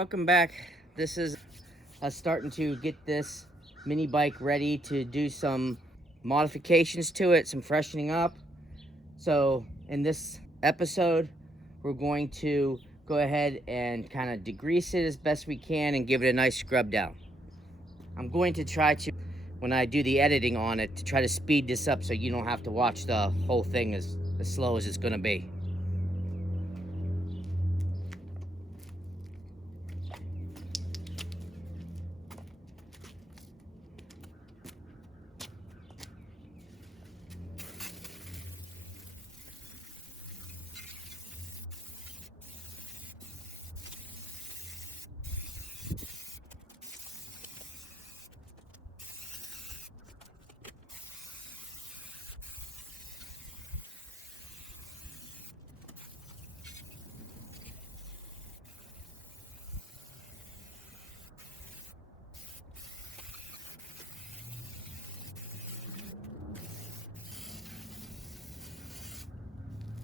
Welcome back. This is us starting to get this mini bike ready to do some modifications to it, some freshening up. So in this episode, we're going to go ahead and kind of degrease it as best we can and give it a nice scrub down. I'm going to try to, when I do the editing on it, to try to speed this up so you don't have to watch the whole thing as slow as it's going to be.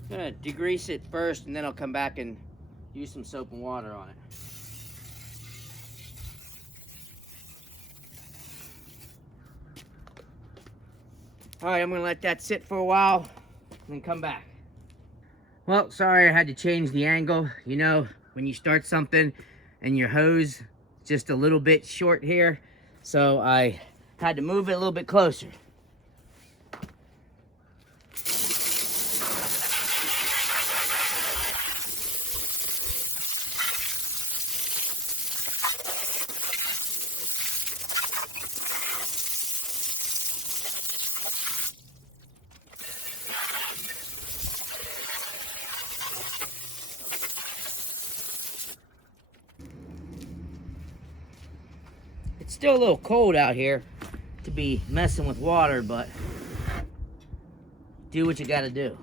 I'm gonna degrease it first, and then I'll come back and use some soap and water on it. All right, I'm gonna let that sit for a while and then come back. Well, sorry I had to change the angle. You know, when you start something and your hose just a little bit short here, so I had to move it a little bit closer. It's still a little cold out here to be messing with water, but do what you gotta do.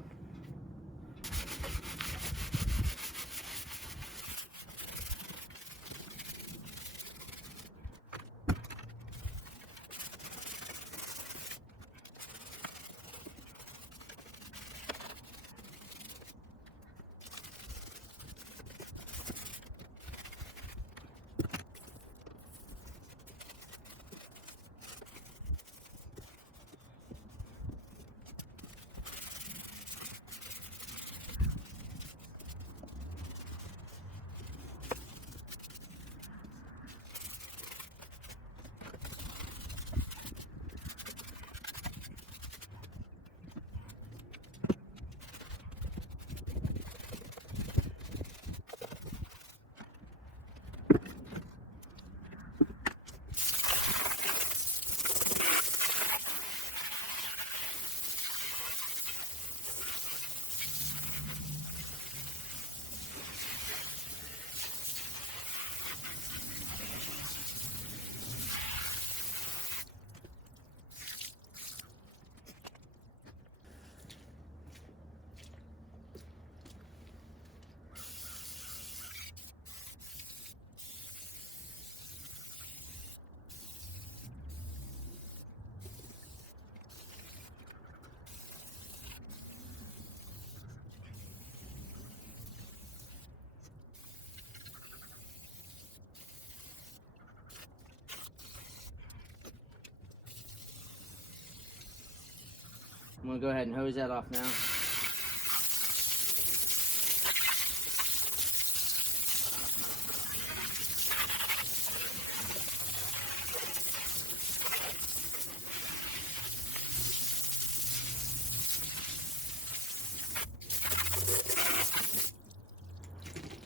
I'm gonna go ahead and hose that off now.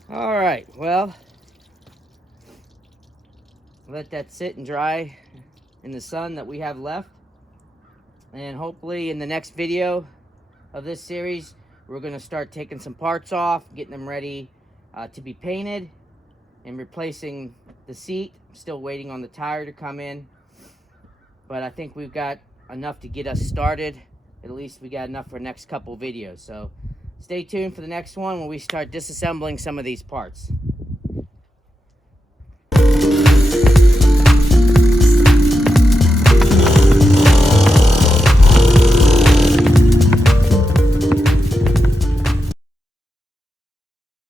All right, well, let that sit and dry in the sun that we have left. And hopefully in the next video of this series, we're gonna start taking some parts off, getting them ready to be painted and replacing the seat. I'm still waiting on the tire to come in, but I think we've got enough to get us started. At least we got enough for the next couple videos. So stay tuned for the next one when we start disassembling some of these parts.